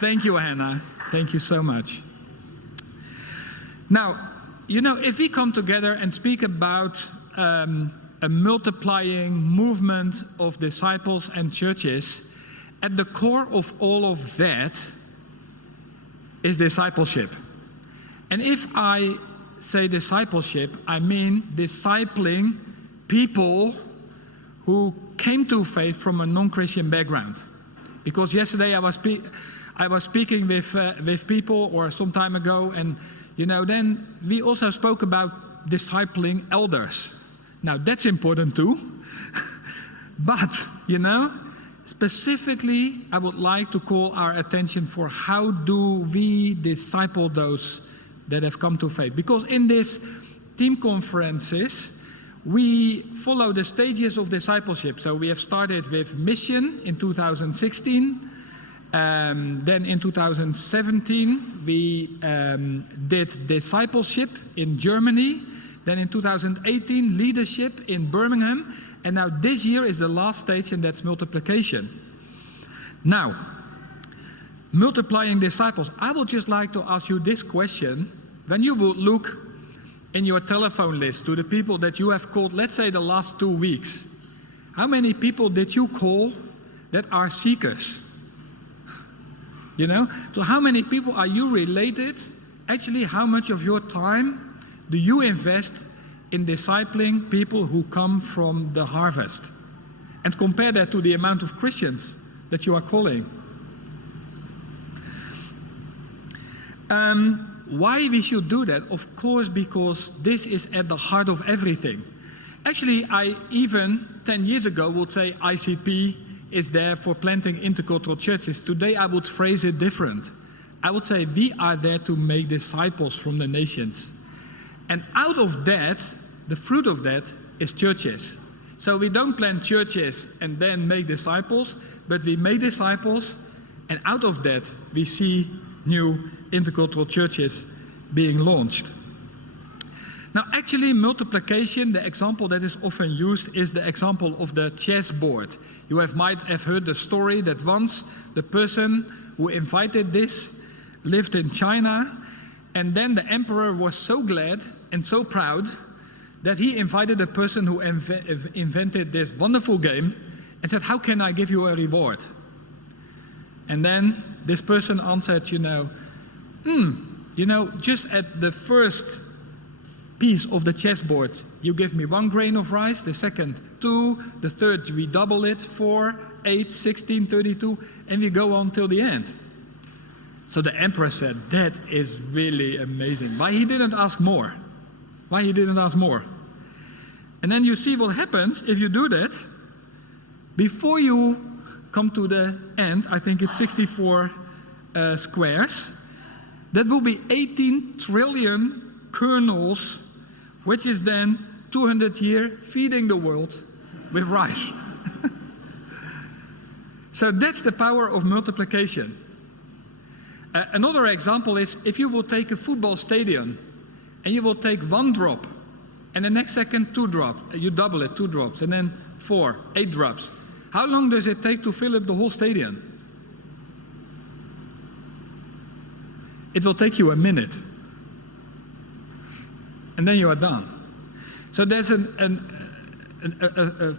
Thank you, Hannah. Thank you so much. Now, you know, if we come together and speak about a multiplying movement of disciples and churches, at the core of all of that is discipleship. And if I say discipleship, I mean discipling people who came to faith from a non-Christian background. Because yesterday I was speaking with people, or some time ago, and you know, then we also spoke about discipling elders. Now that's important too. But you know, specifically I would like to call our attention for how do we disciple those that have come to faith. Because in these team conferences, we follow the stages of discipleship. So we have started with mission in 2016. Then in 2017, we did discipleship in Germany. Then in 2018, leadership in Birmingham. And now this year is the last stage, and that's multiplication. Now, multiplying disciples. I would just like to ask you this question. When you would look in your telephone list to the people that you have called, let's say the last 2 weeks, how many people did you call that are seekers? You know, to how many people are you related? Actually, how much of your time do you invest in discipling people who come from the harvest? And compare that to the amount of Christians that you are calling. Why we should do that? Of course, because this is at the heart of everything. Actually, I even 10 years ago would say ICP is there for planting intercultural churches. Today I would phrase it different. I would say we are there to make disciples from the nations. And out of that, the fruit of that is churches. So we don't plant churches and then make disciples, but we make disciples, and out of that we see new intercultural churches being launched. Now actually multiplication, the example that is often used is the example of the chessboard. You might have heard the story that once the person who invited this lived in China, and then the emperor was so glad and so proud that he invited the person who invented this wonderful game and said, how can I give you a reward? And then this person answered, just at the first piece of the chessboard, you give me 1 grain of rice, the second 2, the third we double it, 4, 8, 16, 32, and we go on till the end. So the emperor said, that is really amazing. Why he didn't ask more? Why he didn't ask more? And then you see what happens if you do that. Before you come to the end, I think it's 64 squares, that will be 18 trillion kernels, which is then 200 years feeding the world with rice. So that's the power of multiplication. Another example is if you will take a football stadium and you will take 1 drop, and the next second 2 drops, you double it, 2 drops, and then 4, 8 drops. How long does it take to fill up the whole stadium? It will take you a minute. And then you are done. So there's a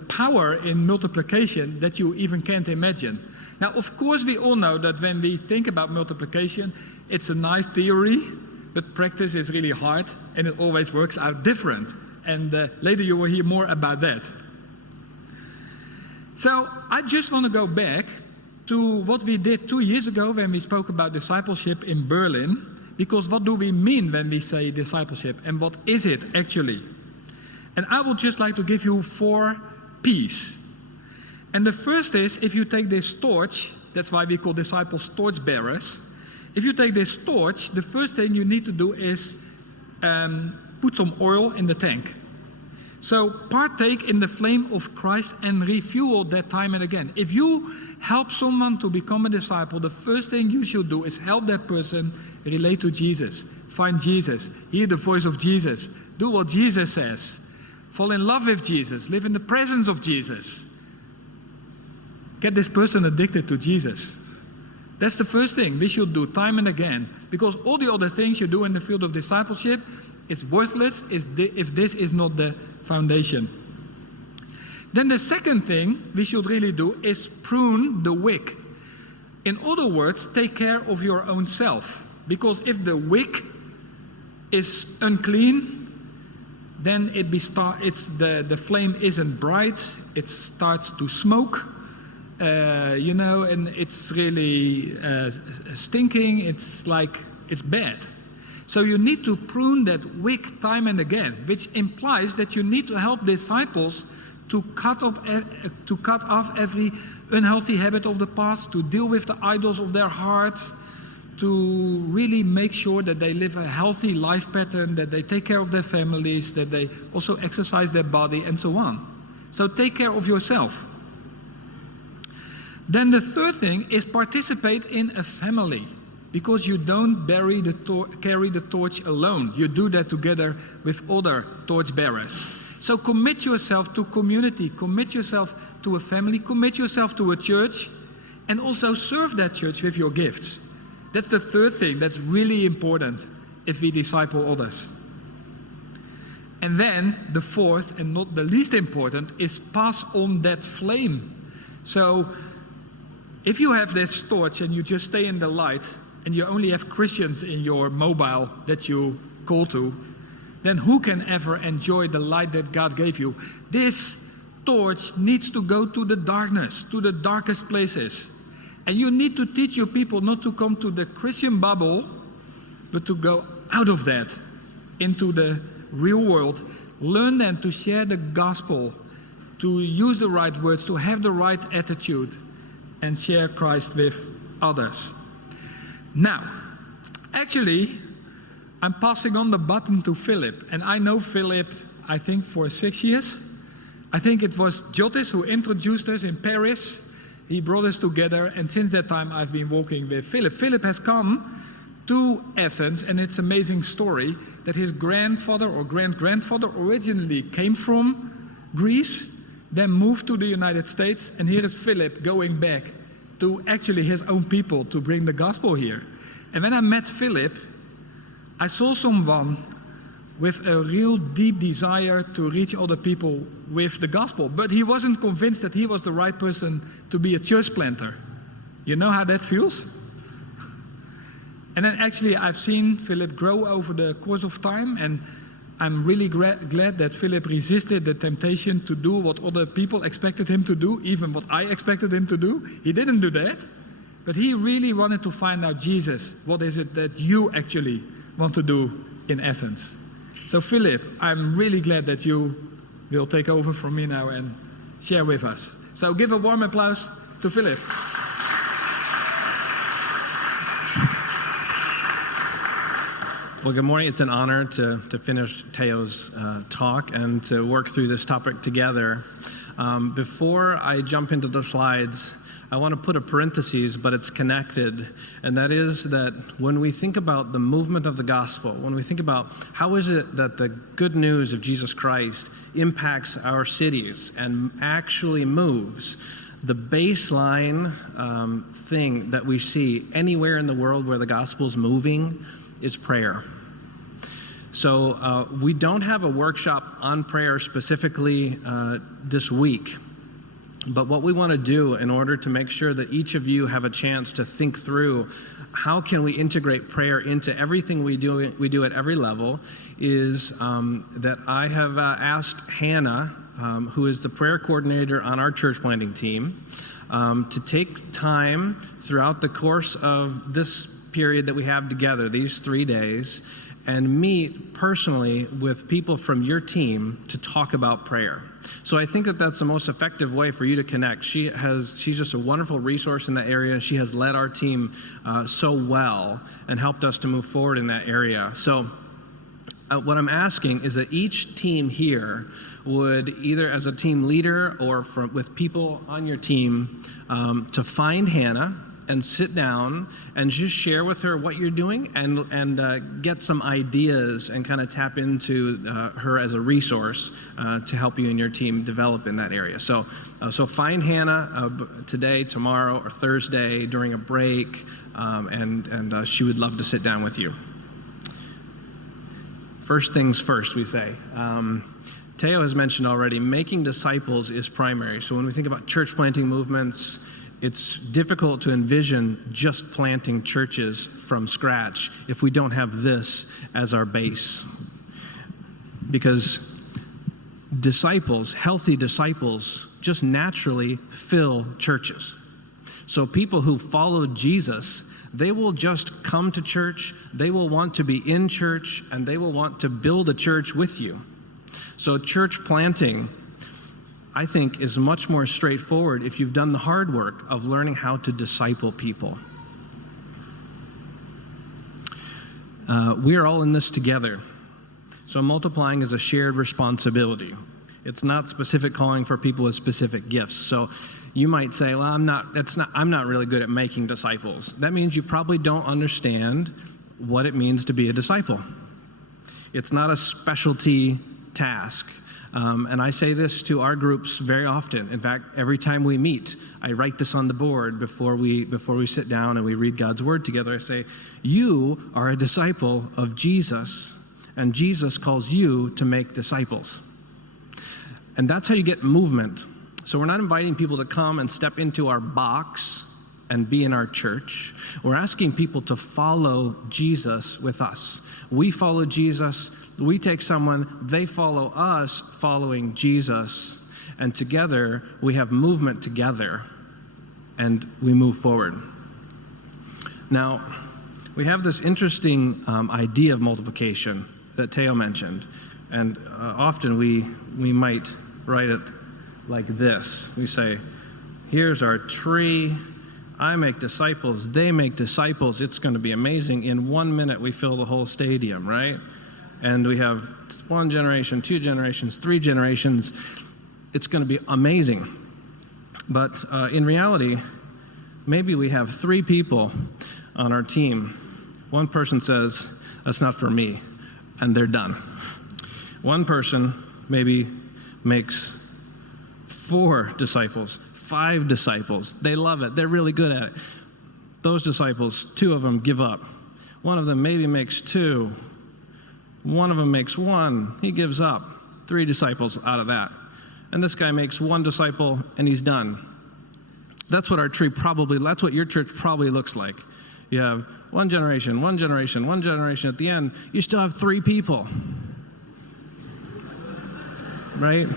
power in multiplication that you even can't imagine. Now, of course, we all know that when we think about multiplication, it's a nice theory, but practice is really hard, and it always works out different. And later you will hear more about that. So I just want to go back to what we did 2 years ago when we spoke about discipleship in Berlin. Because what do we mean when we say discipleship, and what is it actually? And I would just like to give you 4 P's. And the first is, if you take this torch, that's why we call disciples torch bearers. If you take this torch, the first thing you need to do is put some oil in the tank. So partake in the flame of Christ and refuel that time and again. If you help someone to become a disciple, the first thing you should do is help that person relate to Jesus, find Jesus, hear the voice of Jesus, do what Jesus says, fall in love with Jesus, live in the presence of Jesus. Get this person addicted to Jesus. That's the first thing we should do time and again, because all the other things you do in the field of discipleship is worthless if this is not the foundation. Then the second thing we should really do is prune the wick. In other words, take care of your own self. Because if the wick is unclean, then the flame isn't bright, it starts to smoke, and it's really stinking, it's bad. So you need to prune that wick time and again, which implies that you need to help disciples to cut off every unhealthy habit of the past, to deal with the idols of their hearts, to really make sure that they live a healthy life pattern, that they take care of their families, that they also exercise their body, and so on. So take care of yourself. Then the third thing is participate in a family, because you don't carry the torch alone. You do that together with other torch bearers. So commit yourself to community, commit yourself to a family, commit yourself to a church, and also serve that church with your gifts. That's the third thing that's really important if we disciple others. And then the fourth, and not the least important, is pass on that flame. So if you have this torch and you just stay in the light and you only have Christians in your mobile that you call to, then who can ever enjoy the light that God gave you? This torch needs to go to the darkness, to the darkest places. And you need to teach your people not to come to the Christian bubble, but to go out of that into the real world. Learn them to share the gospel, to use the right words, to have the right attitude, and share Christ with others. Now, actually, I'm passing on the baton to Philip. And I know Philip, I think, for 6 years. I think it was Jotis who introduced us in Paris. He brought us together, and since that time I've been walking with Philip. Philip has come to Athens, and it's an amazing story that his grandfather or great-grandfather originally came from Greece, then moved to the United States, and here is Philip going back to actually his own people to bring the gospel here. And when I met Philip, I saw someone with a real deep desire to reach other people with the gospel. But he wasn't convinced that he was the right person to be a church planter. You know how that feels? And then actually I've seen Philip grow over the course of time, and I'm really glad that Philip resisted the temptation to do what other people expected him to do, even what I expected him to do. He didn't do that, but he really wanted to find out, Jesus, what is it that you actually want to do in Athens? So Philip, I'm really glad that you will take over from me now and share with us. So give a warm applause to Philip. Well, good morning. It's an honor to finish Theo's talk and to work through this topic together. Before I jump into the slides, I want to put a parenthesis, but it's connected, and that is that when we think about the movement of the gospel, when we think about how is it that the good news of Jesus Christ impacts our cities and actually moves, the baseline thing that we see anywhere in the world where the gospel's moving is prayer. So we don't have a workshop on prayer specifically this week. But what we want to do in order to make sure that each of you have a chance to think through how can we integrate prayer into everything we do at every level is that I have asked Hannah, who is the prayer coordinator on our church planting team, to take time throughout the course of this period that we have together, these 3 days, and meet personally with people from your team to talk about prayer. So I think that that's the most effective way for you to connect. She's just a wonderful resource in that area, and she has led our team so well and helped us to move forward in that area. So what I'm asking is that each team here would, either as a team leader or with people on your team, to find Hannah and sit down and just share with her what you're doing and get some ideas and kind of tap into her as a resource to help you and your team develop in that area. So find Hannah today, tomorrow, or Thursday during a break, and she would love to sit down with you. First things first, we say. Theo has mentioned already, making disciples is primary. So when we think about church planting movements, it's difficult to envision just planting churches from scratch if we don't have this as our base. Because disciples, healthy disciples, just naturally fill churches. So people who follow Jesus, they will just come to church, they will want to be in church, and they will want to build a church with you. So church planting, I think, is much more straightforward if you've done the hard work of learning how to disciple people. We are all in this together. So multiplying is a shared responsibility. It's not specific calling for people with specific gifts. So you might say, well, I'm not really good at making disciples. That means you probably don't understand what it means to be a disciple. It's not a specialty task. And I say this to our groups very often. In fact, every time we meet, I write this on the board before we sit down and we read God's word together. I say, you are a disciple of Jesus, and Jesus calls you to make disciples. And that's how you get movement. So we're not inviting people to come and step into our box and be in our church. We're asking people to follow Jesus with us. We follow Jesus. We take someone, they follow us following Jesus, and together we have movement together, and we move forward. Now, we have this interesting idea of multiplication that Theo mentioned, and often we might write it like this. We say, here's our tree, I make disciples, they make disciples, it's going to be amazing. In 1 minute we fill the whole stadium, right? And we have 1 generation, 2 generations, 3 generations. It's going to be amazing. But in reality, maybe we have 3 people on our team. One person says, that's not for me, and they're done. One person maybe makes 4 disciples, 5 disciples. They love it. They're really good at it. Those disciples, 2 of them give up. One of them maybe makes 2. One of them makes 1, he gives up. 3 disciples out of that. And this guy makes 1 disciple and he's done. That's what that's what your church probably looks like. You have 1 generation, 1 generation, 1 generation. At the end, you still have 3 people. Right?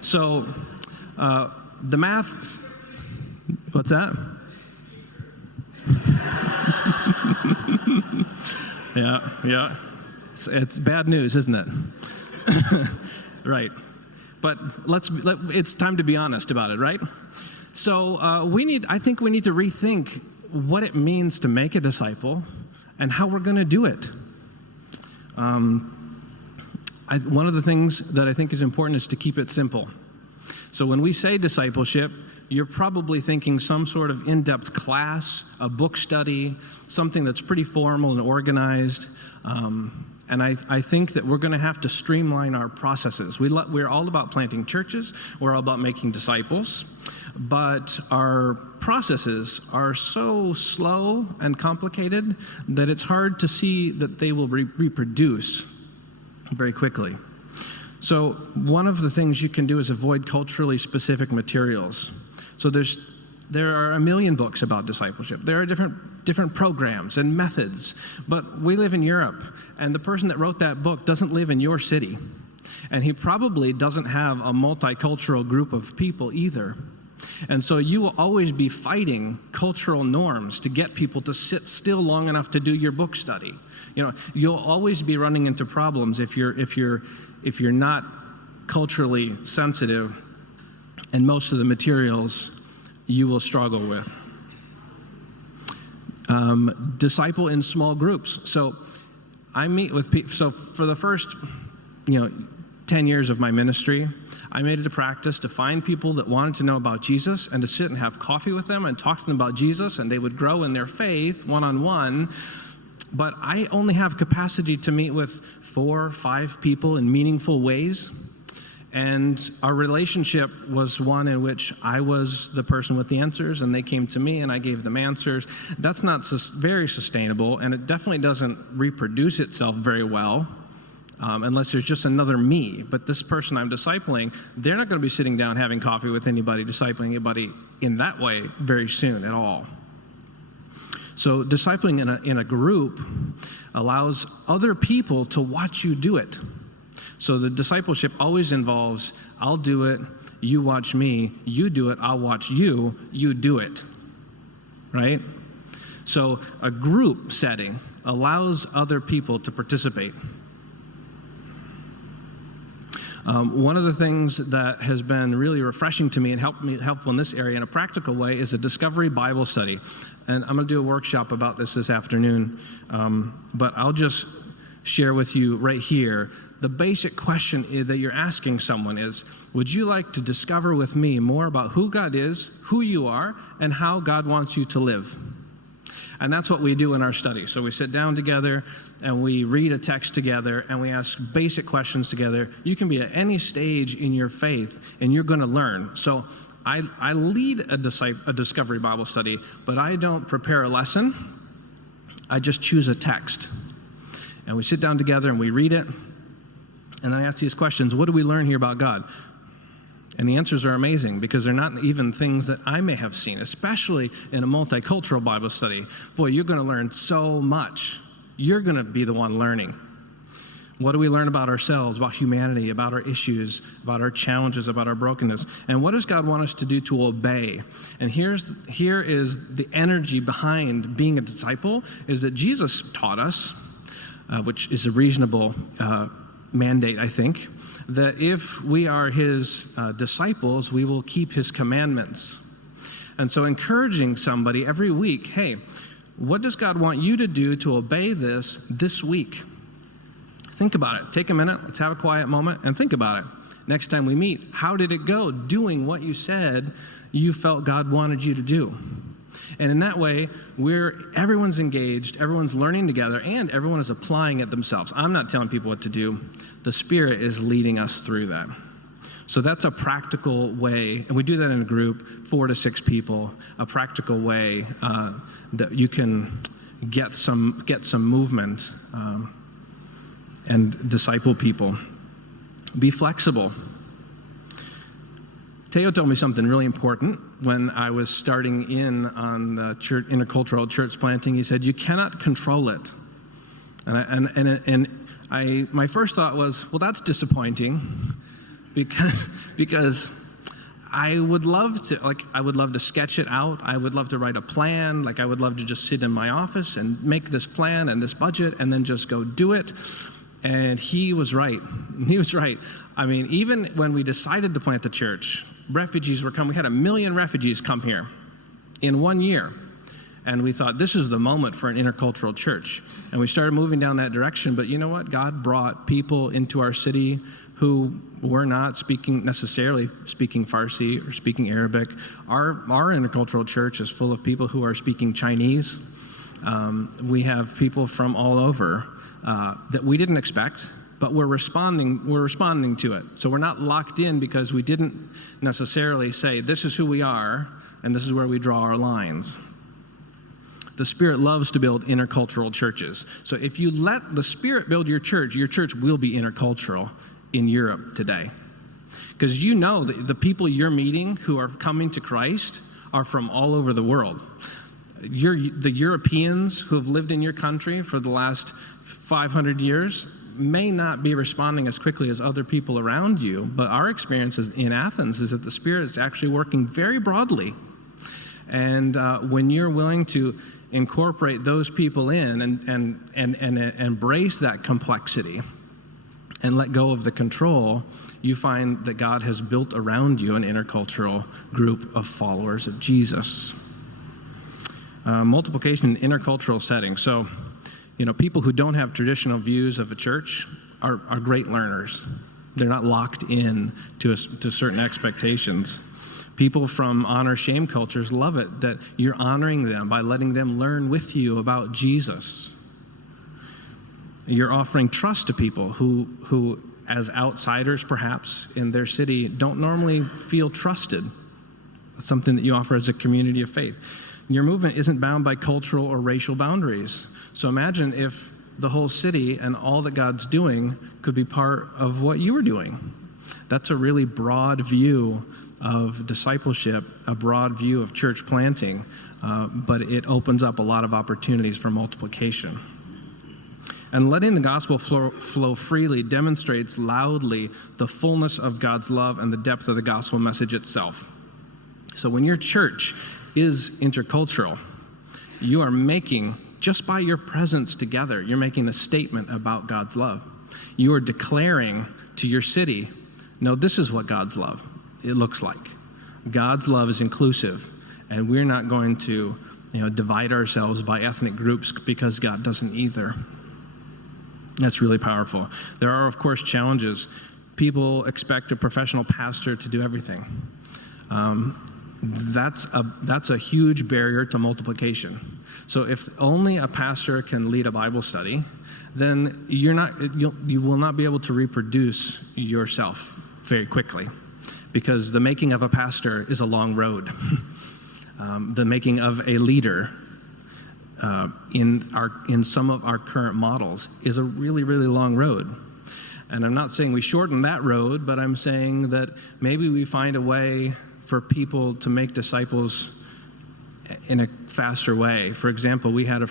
So the math, what's that? Yeah. It's bad news, isn't it? Right. But it's time to be honest about it, right? So I think we need to rethink what it means to make a disciple and how we're going to do it. One of the things that I think is important is to keep it simple. So when we say discipleship, you're probably thinking some sort of in-depth class, a book study, something that's pretty formal and organized. And I think that we're going to have to streamline our processes. We're all about planting churches. We're all about making disciples. But our processes are so slow and complicated that it's hard to see that they will reproduce very quickly. So one of the things you can do is avoid culturally specific materials. So there are a million books about discipleship. There are different programs and methods, but we live in Europe, and the person that wrote that book doesn't live in your city, and he probably doesn't have a multicultural group of people either. And so you will always be fighting cultural norms to get people to sit still long enough to do your book study. You'll always be running into problems if you're not culturally sensitive, and most of the materials you will struggle with. Disciple in small groups. So I meet with people. So for the first, 10 years of my ministry, I made it a practice to find people that wanted to know about Jesus and to sit and have coffee with them and talk to them about Jesus, and they would grow in their faith one-on-one. But I only have capacity to meet with 4 or 5 people in meaningful ways. And our relationship was one in which I was the person with the answers, and they came to me, and I gave them answers. That's not very sustainable, and it definitely doesn't reproduce itself very well unless there's just another me. But this person I'm discipling, they're not going to be sitting down having coffee with anybody, discipling anybody in that way very soon at all. So discipling in a group allows other people to watch you do it. So the discipleship always involves, I'll do it, you watch me, you do it, I'll watch you, you do it, right? So a group setting allows other people to participate. One of the things that has been really refreshing to me and helpful in this area in a practical way is a Discovery Bible study. And I'm going to do a workshop about this afternoon, but I'll just share with you right here. The basic question that you're asking someone is, would you like to discover with me more about who God is, who you are, and how God wants you to live? And that's what we do in our study. So we sit down together and we read a text together and we ask basic questions together. You can be at any stage in your faith and you're going to learn. So I lead a Discovery Bible study, but I don't prepare a lesson. I just choose a text. And we sit down together and we read it. And I ask these questions, what do we learn here about God? And the answers are amazing because they're not even things that I may have seen, especially in a multicultural Bible study. Boy, you're going to learn so much. You're going to be the one learning. What do we learn about ourselves, about humanity, about our issues, about our challenges, about our brokenness? And what does God want us to do to obey? And here is the energy behind being a disciple, is that Jesus taught us, which is a reasonable mandate, I think, that if we are his disciples, we will keep his commandments. And so encouraging somebody every week, hey, what does God want you to do to obey this week? Think about it. Take a minute. Let's have a quiet moment and think about it. Next time we meet, how did it go doing what you said you felt God wanted you to do? And in that way, everyone's engaged, everyone's learning together, and everyone is applying it themselves. I'm not telling people what to do. The Spirit is leading us through that. So that's a practical way, and we do that in a group, 4 to 6 people, a practical way that you can get some movement and disciple people. Be flexible. Theo told me something really important when I was starting in on the intercultural church planting. He said, you cannot control it. And my first thought was, well, that's disappointing because I would love to sketch it out. I would love to write a plan. I would love to just sit in my office and make this plan and this budget and then just go do it. And he was right. He was right. I mean, even when we decided to plant the church, refugees were coming. We had 1 million refugees come here in 1 year. And we thought, this is the moment for an intercultural church. And we started moving down that direction. But you know what? God brought people into our city who were not necessarily speaking Farsi or speaking Arabic. Our intercultural church is full of people who are speaking Chinese. We have people from all over that we didn't expect, but we're responding to it. So we're not locked in because we didn't necessarily say, this is who we are, and this is where we draw our lines. The Spirit loves to build intercultural churches. So if you let the Spirit build your church will be intercultural in Europe today. Because you know that the people you're meeting who are coming to Christ are from all over the world. The Europeans who have lived in your country for the last 500 years may not be responding as quickly as other people around you, but our experience in Athens is that the Spirit is actually working very broadly. And when you're willing to incorporate those people in and embrace that complexity and let go of the control, you find that God has built around you an intercultural group of followers of Jesus. Multiplication in intercultural settings. So, people who don't have traditional views of a church are great learners. They're not locked in to certain expectations. People from honor-shame cultures love it that you're honoring them by letting them learn with you about Jesus. You're offering trust to people who, as outsiders perhaps in their city, don't normally feel trusted. It's something that you offer as a community of faith. Your movement isn't bound by cultural or racial boundaries. So imagine if the whole city and all that God's doing could be part of what you were doing. That's a really broad view of discipleship, a broad view of church planting, but it opens up a lot of opportunities for multiplication. And letting the gospel flow freely demonstrates loudly the fullness of God's love and the depth of the gospel message itself. So when your church is intercultural, you are making, just by your presence together, you're making a statement about God's love. You are declaring to your city, no, this is what God's love it looks like. God's love is inclusive, and we're not going to divide ourselves by ethnic groups because God doesn't either. That's really powerful. There are, of course, challenges. People expect a professional pastor to do everything. That's a huge barrier to multiplication. So if only a pastor can lead a Bible study, then you will not be able to reproduce yourself very quickly, because the making of a pastor is a long road. The making of a leader in some of our current models is a really, really long road. And I'm not saying we shorten that road, but I'm saying that maybe we find a way for people to make disciples in a faster way. For example, we had a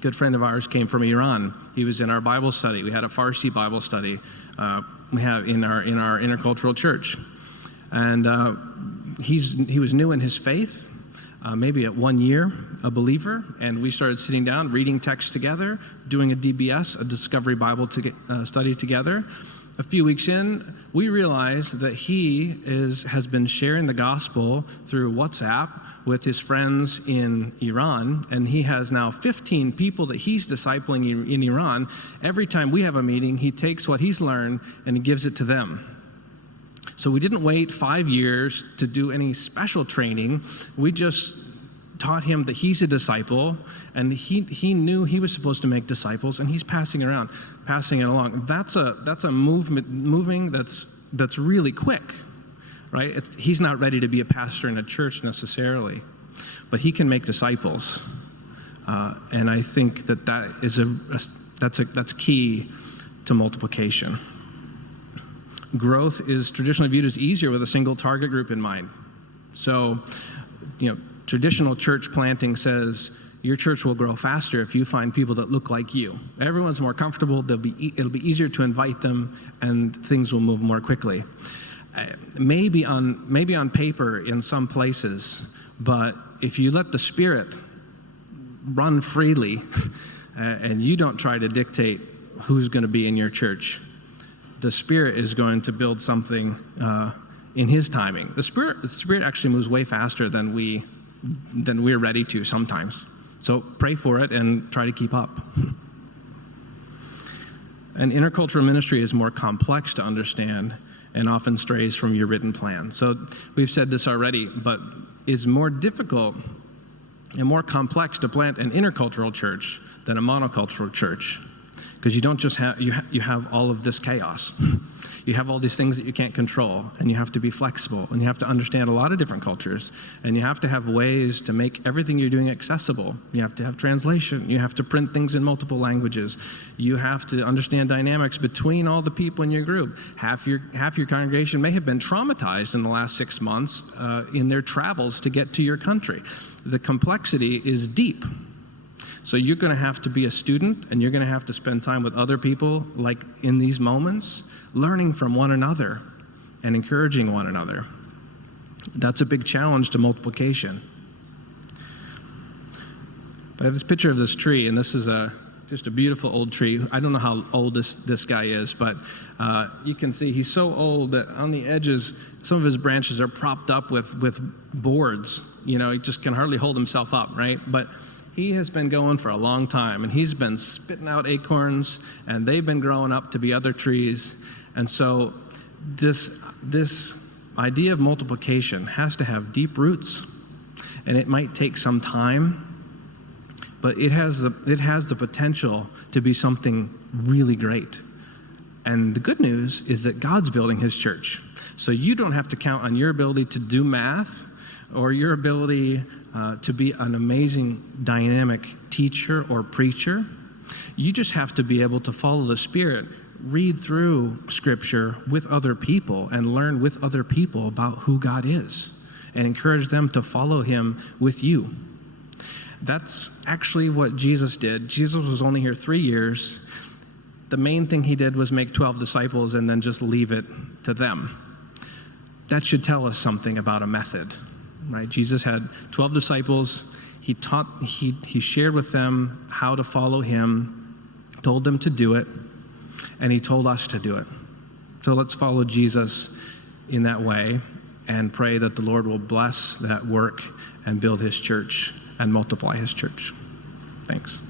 good friend of ours came from Iran. He was in our Bible study. We had a Farsi Bible study we have in our intercultural church. And he was new in his faith, maybe at 1 year, a believer, and we started sitting down, reading texts together, doing a DBS, a Discovery Bible study together. A few weeks in, we realized that he has been sharing the gospel through WhatsApp with his friends in Iran, and he has now 15 people that he's discipling in Iran. Every time we have a meeting, he takes what he's learned and he gives it to them. So we didn't wait 5 years to do any special training. We just taught him that he's a disciple, and he knew he was supposed to make disciples, and he's passing it along. That's a moving that's really quick, right? He's not ready to be a pastor in a church necessarily, but he can make disciples, and I think that's key to multiplication. Growth is traditionally viewed as easier with a single target group in mind. So, traditional church planting says your church will grow faster if you find people that look like you. Everyone's more comfortable. It'll be easier to invite them, and things will move more quickly. Maybe on paper in some places, but if you let the Spirit run freely and you don't try to dictate who's going to be in your church, the Spirit is going to build something in His timing. The Spirit actually moves way faster than we're ready to sometimes. So pray for it and try to keep up. And intercultural ministry is more complex to understand and often strays from your written plan. So we've said this already, but it's more difficult and more complex to plant an intercultural church than a monocultural church. Because you don't just have, you have all of this chaos. You have all these things that you can't control, and you have to be flexible, and you have to understand a lot of different cultures, and you have to have ways to make everything you're doing accessible. You have to have translation. You have to print things in multiple languages. You have to understand dynamics between all the people in your group. Half your congregation may have been traumatized in the last 6 months in their travels to get to your country. The complexity is deep. So you're going to have to be a student, and you're going to have to spend time with other people, like in these moments, learning from one another and encouraging one another. That's a big challenge to multiplication. But I have this picture of this tree, and this is just a beautiful old tree. I don't know how old this guy is, but you can see he's so old that on the edges, some of his branches are propped up with boards. He just can hardly hold himself up, right? But He has been going for a long time, and he's been spitting out acorns, and they've been growing up to be other trees. And so this idea of multiplication has to have deep roots, and it might take some time, but it has the potential to be something really great. And the good news is that God's building his church. So you don't have to count on your ability to do math or your ability to be an amazing, dynamic teacher or preacher. You just have to be able to follow the Spirit, read through Scripture with other people, and learn with other people about who God is, and encourage them to follow him with you. That's actually what Jesus did. Jesus was only here 3 years. The main thing he did was make 12 disciples and then just leave it to them. That should tell us something about a method, right? Jesus had 12 disciples. He taught, he shared with them how to follow him, told them to do it, and he told us to do it. So let's follow Jesus in that way and pray that the Lord will bless that work and build his church and multiply his church. Thanks.